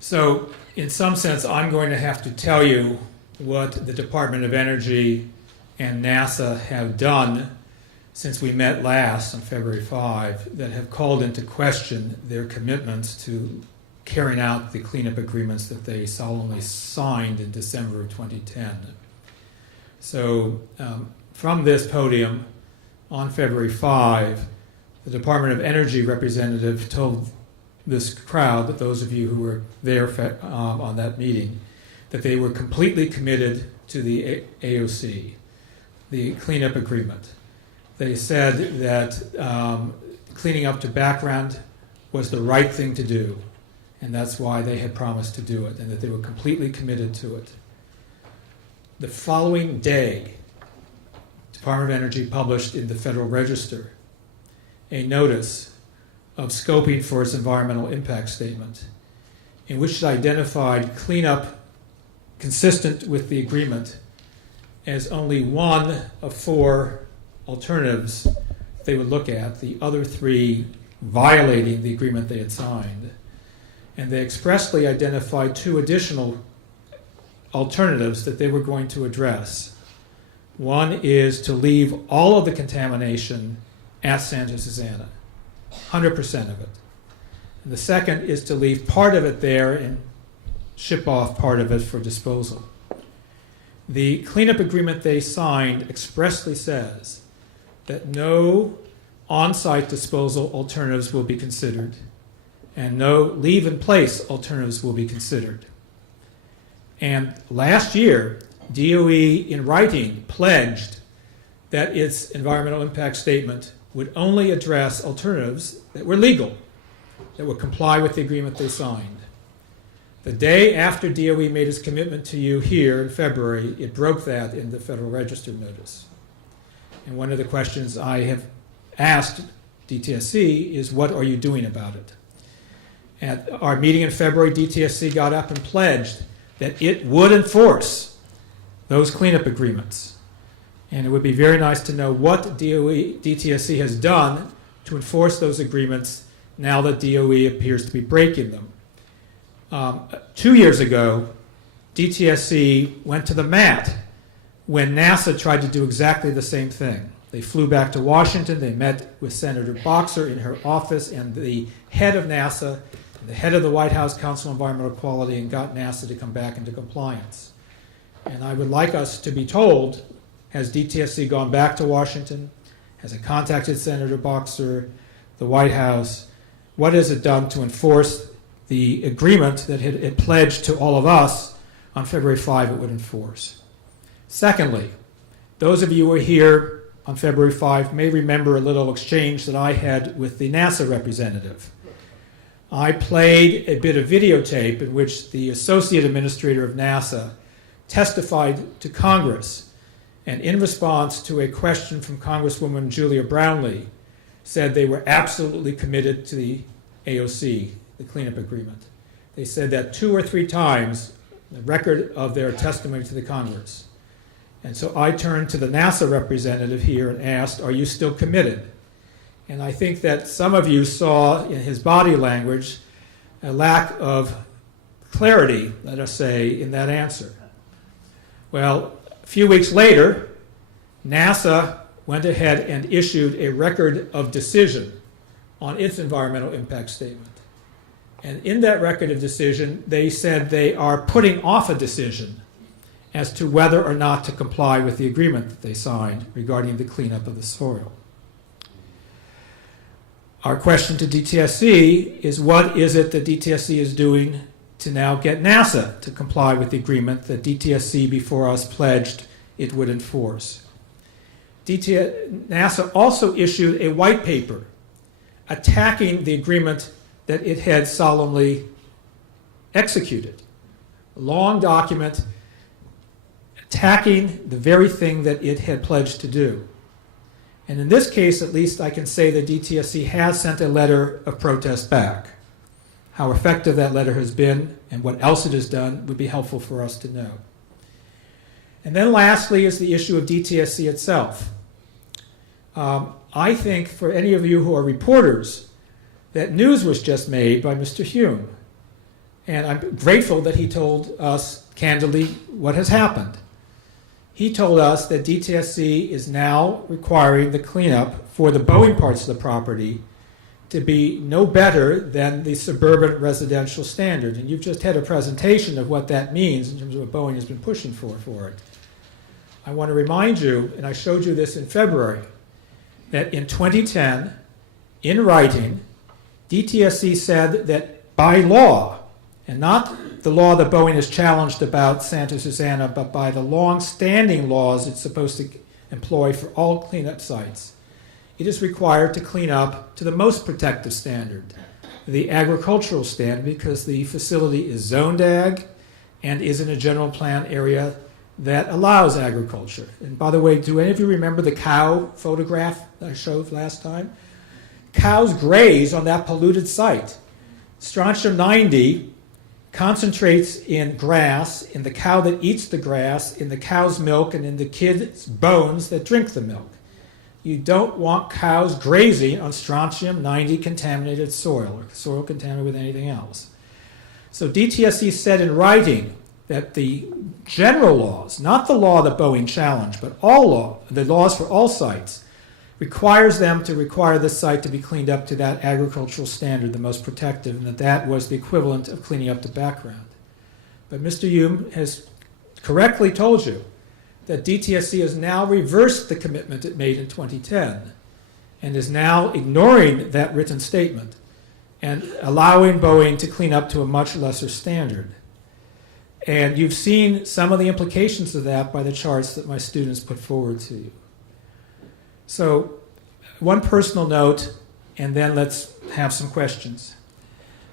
So in some sense, I'm going to have to tell you what the Department of Energy and NASA have done since we met last on February 5 that have called into question their commitments to carrying out the cleanup agreements that they solemnly signed in December of 2010. So from this podium on February 5, the Department of Energy representative told this crowd, that those of you who were there on that meeting, that they were completely committed to the AOC, the cleanup agreement. They said that cleaning up to background was the right thing to do, and that's why they had promised to do it, and that they were completely committed to it. The following day, Department of Energy published in the Federal Register a notice of scoping for its environmental impact statement, in which it identified cleanup consistent with the agreement as only one of 4 alternatives they would look at, the other 3 violating the agreement they had signed. And they expressly identified 2 additional alternatives that they were going to address. One is to leave all of the contamination at Santa Susana, 100% of it. And the second is to leave part of it there and ship off part of it for disposal. The cleanup agreement they signed expressly says that no on-site disposal alternatives will be considered, and no leave-in-place alternatives will be considered. And last year, DOE, in writing, pledged that its environmental impact statement would only address alternatives that were legal, that would comply with the agreement they signed. The day after DOE made its commitment to you here in February, it broke that in the Federal Register notice. And one of the questions I have asked DTSC is, what are you doing about it? At our meeting in February, DTSC got up and pledged that it would enforce those cleanup agreements. And it would be very nice to know what DTSC has done to enforce those agreements now that DOE appears to be breaking them. 2 years ago, DTSC went to the mat when NASA tried to do exactly the same thing. They flew back to Washington, they met with Senator Boxer in her office and the head of NASA, the head of the White House Council on Environmental Quality, and got NASA to come back into compliance. And I would like us to be told, has DTSC gone back to Washington? Has it contacted Senator Boxer, the White House? What has it done to enforce the agreement that it pledged to all of us on February 5 it would enforce? Secondly, those of you who were here on February 5 may remember a little exchange that I had with the NASA representative. I played a bit of videotape in which the Associate Administrator of NASA testified to Congress, and in response to a question from Congresswoman Julia Brownlee, said they were absolutely committed to the AOC, the cleanup agreement. They said that 2 or 3 times, the record of their testimony to the Congress. And so I turned to the NASA representative here and asked, are you still committed? And I think that some of you saw in his body language a lack of clarity, let us say, in that answer. Well, a few weeks later, NASA went ahead and issued a record of decision on its environmental impact statement. And in that record of decision, they said they are putting off a decision as to whether or not to comply with the agreement that they signed regarding the cleanup of the soil. Our question to DTSC is, what is it that DTSC is doing to now get NASA to comply with the agreement that DTSC before us pledged it would enforce? NASA also issued a white paper attacking the agreement that it had solemnly executed. A long document attacking the very thing that it had pledged to do. And in this case, at least, I can say that DTSC has sent a letter of protest back. How effective that letter has been and what else it has done would be helpful for us to know. And then lastly is the issue of DTSC itself. I think for any of you who are reporters that news was just made by Mr. Hume. And I'm grateful that he told us candidly what has happened. He told us that DTSC is now requiring the cleanup for the Boeing parts of the property to be no better than the suburban residential standard. And you've just had a presentation of what that means in terms of what Boeing has been pushing for it. I want to remind you, and I showed you this in February, that in 2010, in writing, DTSC said that by law, and not the law that Boeing has challenged about Santa Susana, but by the long-standing laws it's supposed to employ for all cleanup sites, it is required to clean up to the most protective standard, the agricultural standard, because the facility is zoned ag and is in a general plan area that allows agriculture. And by the way, do any of you remember the cow photograph that I showed last time? Cows graze on that polluted site. Strontium 90 concentrates in grass, in the cow that eats the grass, in the cow's milk, and in the kids' bones that drink the milk. You don't want cows grazing on strontium 90 contaminated soil, or soil contaminated with anything else. So DTSC said in writing that the general laws, not the law that Boeing challenged, but all law, the laws for all sites, requires them to require the site to be cleaned up to that agricultural standard, the most protective, and that was the equivalent of cleaning up the background. But Mr. Hume has correctly told you that DTSC has now reversed the commitment it made in 2010 and is now ignoring that written statement and allowing Boeing to clean up to a much lesser standard. And you've seen some of the implications of that by the charts that my students put forward to you. So one personal note, and then let's have some questions.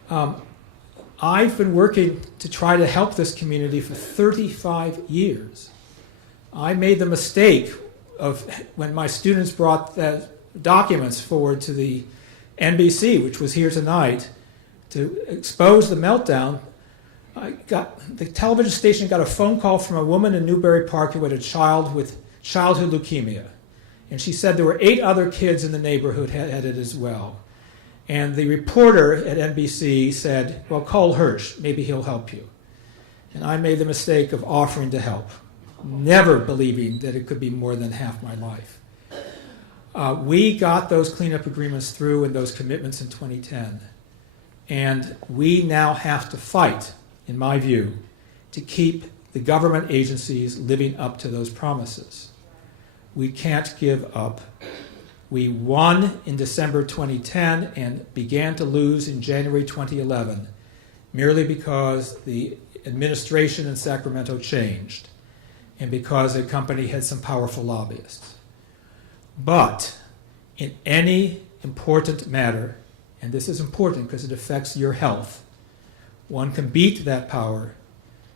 I've been working to try to help this community for 35 years. I made the mistake of, when my students brought the documents forward to the NBC, which was here tonight, to expose the meltdown, the television station got a phone call from a woman in Newbury Park who had a child with childhood leukemia. And she said there were 8 other kids in the neighborhood had it as well. And the reporter at NBC said, well, call Hirsch, maybe he'll help you. And I made the mistake of offering to help, never believing that it could be more than half my life. We got those cleanup agreements through and those commitments in 2010. And we now have to fight, in my view, to keep the government agencies living up to those promises. We can't give up. We won in December 2010 and began to lose in January 2011, merely because the administration in Sacramento changed and because a company had some powerful lobbyists. But in any important matter, and this is important because it affects your health, one can beat that power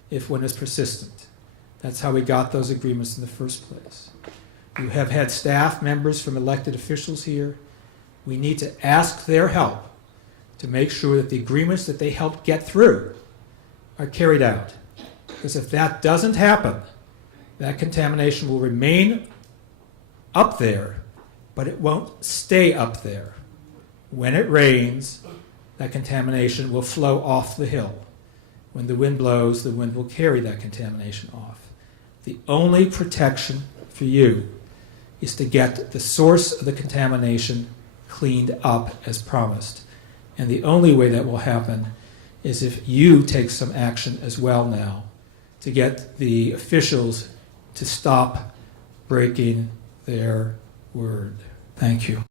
if one is persistent. That's how we got those agreements in the first place. You have had staff members from elected officials here. We need to ask their help to make sure that the agreements that they helped get through are carried out. Because if that doesn't happen, that contamination will remain up there, but it won't stay up there. When it rains, that contamination will flow off the hill. When the wind blows, the wind will carry that contamination off. The only protection for you is to get the source of the contamination cleaned up as promised. And the only way that will happen is if you take some action as well now to get the officials to stop breaking their word. Thank you.